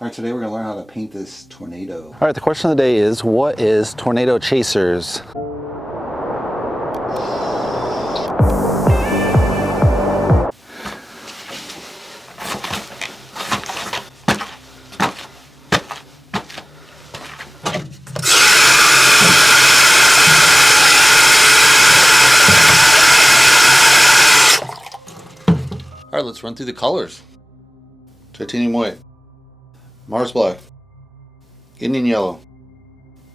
All right, today we're gonna learn how to paint this tornado. All right, the question of the day is, what is tornado chasers? All right, let's run through the colors. Titanium white, Mars black, Indian yellow,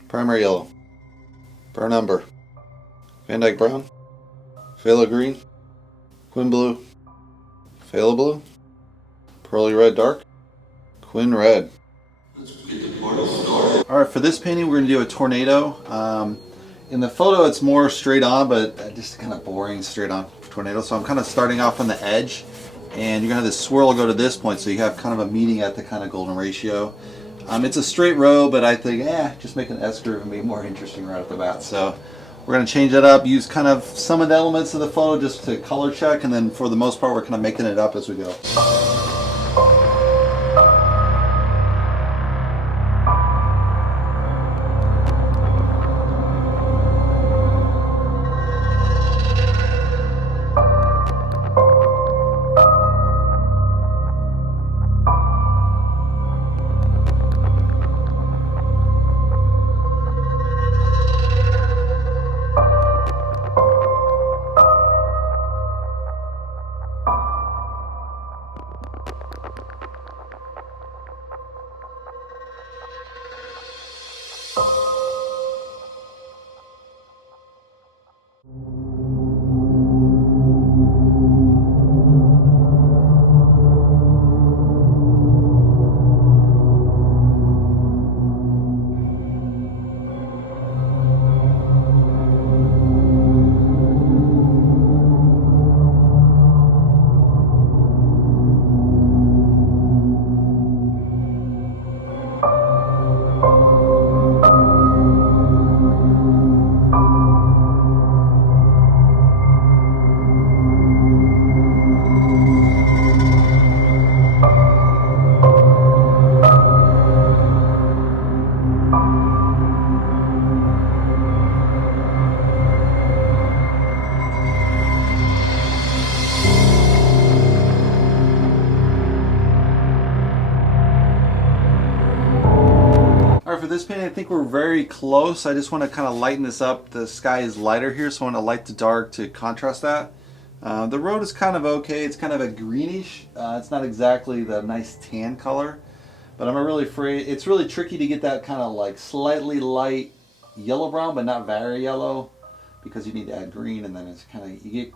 primary yellow, burnt umber, Van Dyke brown, phthalo green, quin blue, phthalo blue, pearly red dark, quin red. Let's get the portal started. All right, for this painting we're going to do a tornado. In the photo it's more straight on, but just kind of boring straight on tornado. So I'm kind of starting off on the edge, and you're going to have this swirl go to this point, so you have kind of a meeting at the kind of golden ratio. It's a straight row, but I think, just make an S curve and be more interesting right off the bat. So we're going to change that up, use kind of some of the elements of the photo just to color check, and then for the most part we're kind of making it up as we go. For this painting, I think we're very close. I just want to kind of lighten this up. The sky is lighter here, so I want to light to dark to contrast that. The road is kind of okay. It's kind of a greenish. It's not exactly the nice tan color, but I'm really afraid it's really tricky to get that kind of like slightly light yellow brown, but not very yellow, because you need to add green, and then it's kind of, you get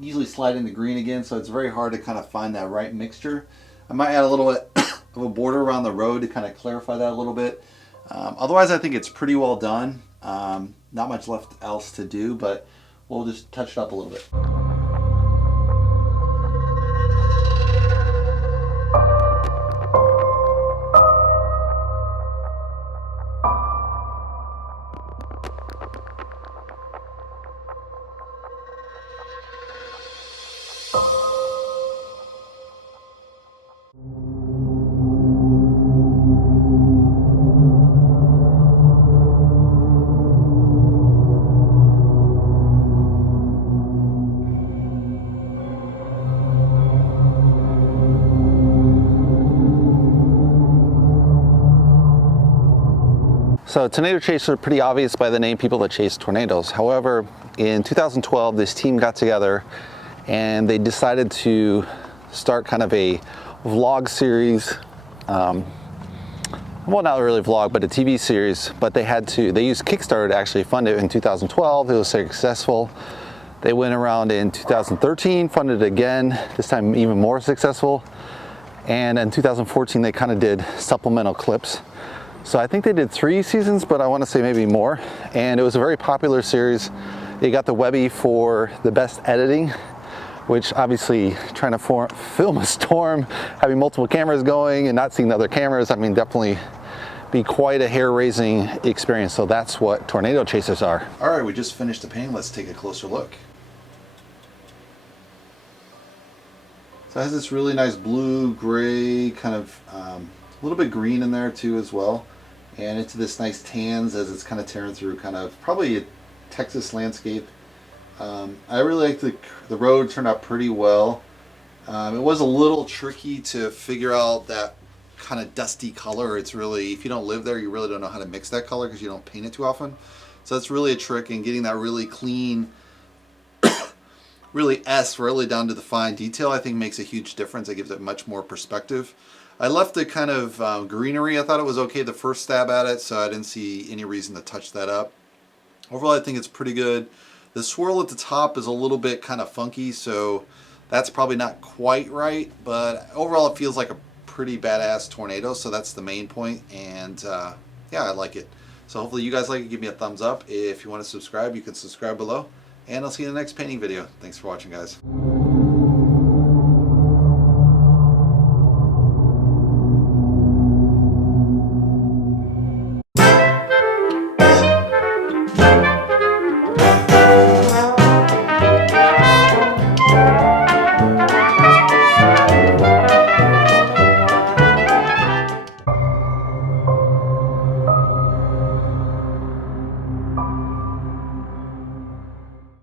easily slide into green again, so it's very hard to kind of find that right mixture. I might add a little bit of a border around the road to kind of clarify that a little bit. Otherwise, I think it's pretty well done. Not much left else to do, but we'll just touch it up a little bit. So tornado chasers are pretty obvious by the name, people that chase tornadoes. However, in 2012, this team got together and they decided to start kind of a vlog series. Well, not really a vlog, but a TV series, but they used Kickstarter to actually fund it in 2012. It was successful. They went around in 2013, funded it again, this time even more successful. And in 2014, they kind of did supplemental clips. So I think they did 3 seasons, but I want to say maybe more. And it was a very popular series. They got the Webby for the best editing, which obviously trying to film a storm, having multiple cameras going and not seeing the other cameras, I mean, definitely be quite a hair-raising experience. So that's what tornado chasers are. All right, we just finished the painting. Let's take a closer look. So it has this really nice blue, gray, kind of little bit green in there too as well, and into this nice tans as it's kind of tearing through kind of probably a Texas landscape. I really like the road turned out pretty well. It was a little tricky to figure out that kind of dusty color. It's really, if you don't live there, you really don't know how to mix that color because you don't paint it too often. So that's really a trick, in getting that really clean, really down to the fine detail, I think makes a huge difference. It gives it much more perspective. I left the kind of greenery. I thought it was okay the first stab at it, so I didn't see any reason to touch that up. Overall, I think it's pretty good. The swirl at the top is a little bit kind of funky, so that's probably not quite right, but overall it feels like a pretty badass tornado, so that's the main point, and yeah, I like it. So hopefully you guys like it. Give me a thumbs up. If you want to subscribe, you can subscribe below, and I'll see you in the next painting video. Thanks for watching, guys.